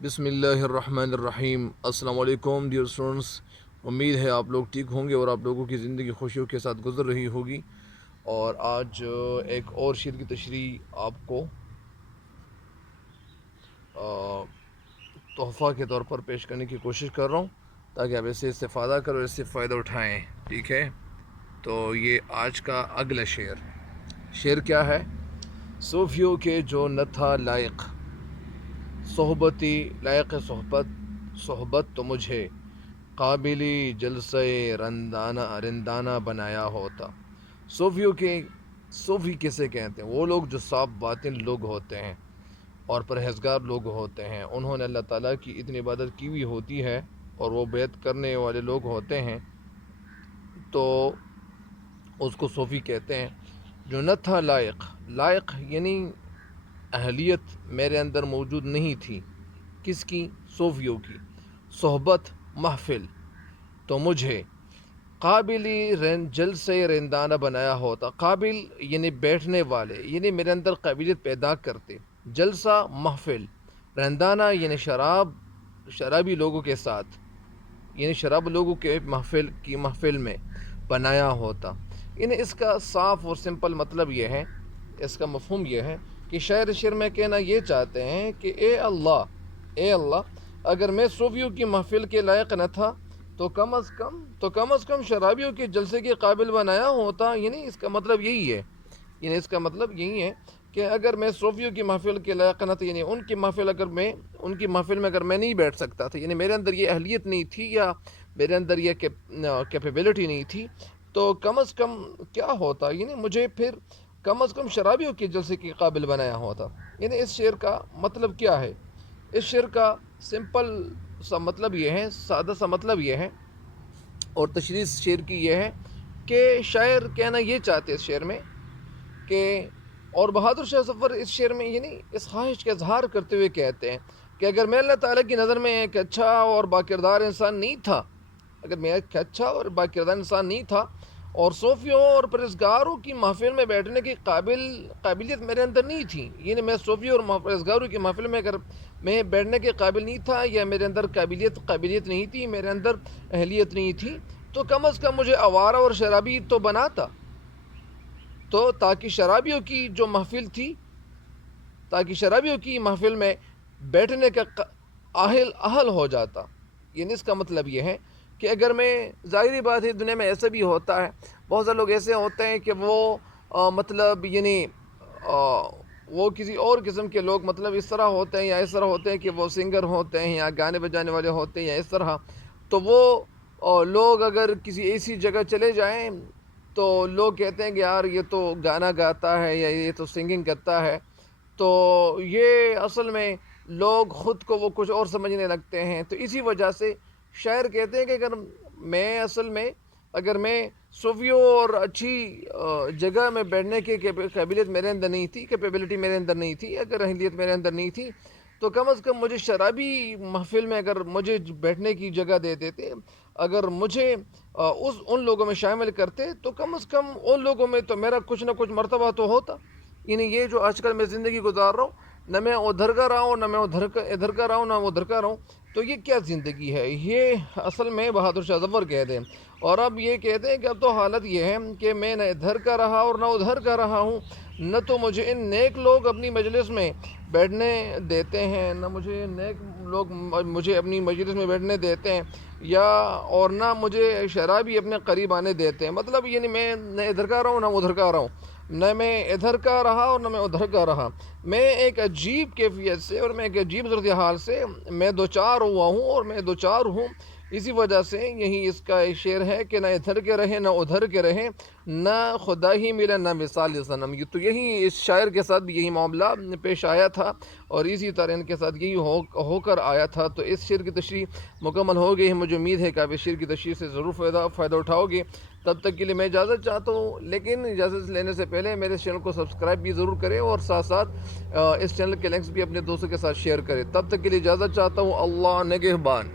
بسم اللہ الرحمن الرحیم۔ السلام علیکم ڈیئر اسٹوڈنٹس، امید ہے آپ لوگ ٹھیک ہوں گے اور آپ لوگوں کی زندگی خوشیوں کے ساتھ گزر رہی ہوگی۔ اور آج ایک اور شعر کی تشریح آپ کو تحفہ کے طور پر پیش کرنے کی کوشش کر رہا ہوں تاکہ آپ اس سے استفادہ کرو اور اس سے فائدہ اٹھائیں، ٹھیک ہے؟ تو یہ آج کا اگلا شعر کیا ہے؟ صوفیوں کے جو نہ تھا لائق صحبتی، لائق صحبت تو مجھے قابلی جلسہ رندانہ بنایا ہوتا۔ صوفی کسے کہتے ہیں؟ وہ لوگ جو صاف باطن لوگ ہوتے ہیں اور پرہیزگار لوگ ہوتے ہیں، انہوں نے اللہ تعالیٰ کی اتنی عبادت کی ہوئی ہوتی ہے اور وہ بیعت کرنے والے لوگ ہوتے ہیں، تو اس کو صوفی کہتے ہیں۔ جو نہ تھا لائق یعنی اہلیت میرے اندر موجود نہیں تھی، کس کی؟ صوفیوں کی۔ صحبت، محفل، تو مجھے قابلی جلسے رندانہ بنایا ہوتا۔ قابل یعنی بیٹھنے والے، یعنی میرے اندر قابلیت پیدا کرتے۔ جلسہ، محفل، رندانہ یعنی شرابی لوگوں کے ساتھ، یعنی شراب لوگوں کے محفل میں بنایا ہوتا۔ یعنی اس کا صاف اور سمپل مطلب یہ ہے، اس کا مفہوم یہ ہے کہ شعر میں کہنا یہ چاہتے ہیں کہ اے اللہ اگر میں صوفیوں کی محفل کے لائق نہ تھا تو کم از کم شرابیوں کے جلسے کے قابل بنایا ہوتا۔ یعنی اس کا مطلب یہی ہے کہ اگر میں صوفیوں کی محفل کے لائق نہ تھا، یعنی ان کی محفل میں اگر میں نہیں بیٹھ سکتا تھا، یعنی میرے اندر یہ اہلیت نہیں تھی یا میرے اندر یہ کیپیبلٹی نہیں تھی، تو کم از کم کیا ہوتا؟ یعنی مجھے پھر کم از کم شرابیوں کے جلسے کے قابل بنایا ہوتا۔ یعنی اس شعر کا مطلب کیا ہے؟ اس شعر کا سمپل سا مطلب یہ ہے، سادہ سا مطلب یہ ہے، اور تشریح شعر کی یہ ہے کہ شاعر کہنا یہ چاہتے اس شعر میں کہ، اور بہادر شاہ ظفر اس شعر میں یعنی اس خواہش کا اظہار کرتے ہوئے کہتے ہیں کہ اگر میں اللہ تعالیٰ کی نظر میں ایک اچھا اور باکردار انسان نہیں تھا، اور صوفیوں اور پرہیزگاروں کی محفل میں بیٹھنے کی قابلیت میرے اندر نہیں تھی، یعنی میں صوفیوں اور پرہیزگاروں کی محفل میں اگر میں بیٹھنے کے قابل نہیں تھا یا میرے اندر قابلیت نہیں تھی، میرے اندر اہلیت نہیں تھی، تو کم از کم مجھے آوارہ اور شرابی تو بناتا، تو تاکہ شرابیوں کی جو محفل تھی، تاکہ شرابیوں کی محفل میں بیٹھنے کا اہل ہو جاتا۔ یعنی اس کا مطلب یہ ہے کہ اگر میں، ظاہری بات ہے دنیا میں ایسا بھی ہوتا ہے، بہت سے لوگ ایسے ہوتے ہیں کہ وہ مطلب یعنی وہ کسی اور قسم کے لوگ مطلب اس طرح ہوتے ہیں یا اس طرح ہوتے ہیں کہ وہ سنگر ہوتے ہیں یا گانے بجانے والے ہوتے ہیں یا اس طرح، تو وہ لوگ اگر کسی ایسی جگہ چلے جائیں تو لوگ کہتے ہیں کہ یار یہ تو گانا گاتا ہے یا یہ تو سنگنگ کرتا ہے، تو یہ اصل میں لوگ خود کو وہ کچھ اور سمجھنے لگتے ہیں۔ تو اسی وجہ سے شاعر کہتے ہیں کہ اگر میں صوفیوں اور اچھی جگہ میں بیٹھنے کی قابلیت میرے اندر نہیں تھی، کیپیبلٹی میرے اندر نہیں تھی، اگر اہلیت میرے اندر نہیں تھی، تو کم از کم مجھے شرابی محفل میں اگر مجھے بیٹھنے کی جگہ دے دیتے، اگر مجھے ان لوگوں میں شامل کرتے، تو کم از کم ان لوگوں میں تو میرا کچھ نہ کچھ مرتبہ تو ہوتا۔ یعنی یہ جو آج کل میں زندگی گزار رہا ہوں، نہ میں ادھر کا رہا ہوں، نہ میں ادھر کا رہا ہوں، نہ وہ ادھر کا رہا ہوں، تو یہ کیا زندگی ہے؟ یہ اصل میں بہادر شاہ ظفر کہتے ہیں۔ اور اب یہ کہتے ہیں کہ اب تو حالت یہ ہے کہ میں نہ ادھر کا رہا اور نہ ادھر کا رہا ہوں، نہ تو مجھے ان نیک لوگ اپنی مجلس میں بیٹھنے دیتے ہیں، نہ مجھے نیک لوگ مجھے اپنی مجلس میں بیٹھنے دیتے ہیں، اور نہ مجھے شرابی اپنے قریب آنے دیتے ہیں۔ مطلب یعنی میں نہ ادھر کا رہا ہوں نہ ادھر کا رہا ہوں، نہ میں ادھر کا رہا اور نہ میں ادھر کا رہا، میں ایک عجیب کیفیت سے اور میں ایک عجیب صورتحال سے میں دوچار ہوا ہوں اور میں دوچار ہوں۔ اسی وجہ سے یہی اس کا ایک شعر ہے کہ نہ ادھر کے رہے نہ ادھر کے رہے، نہ خدا ہی ملے نہ مثال صنم۔ تو یہی اس شاعر کے ساتھ بھی یہی معاملہ پیش آیا تھا اور اسی طرح ان کے ساتھ یہی ہو کر آیا تھا۔ تو اس شعر کی تشریح مکمل ہو گئی ہے، مجھے امید ہے کہ آپ اس شعر کی تشریح سے ضرور فائدہ اٹھاؤ گے۔ تب تک کے لیے میں اجازت چاہتا ہوں، لیکن اجازت لینے سے پہلے میرے چینل کو سبسکرائب بھی ضرور کریں اور ساتھ ساتھ اس چینل کے لنکس بھی اپنے دوستوں کے ساتھ شیئر کریں۔ تب تک کے لیے اجازت چاہتا ہوں، اللہ نگہبان۔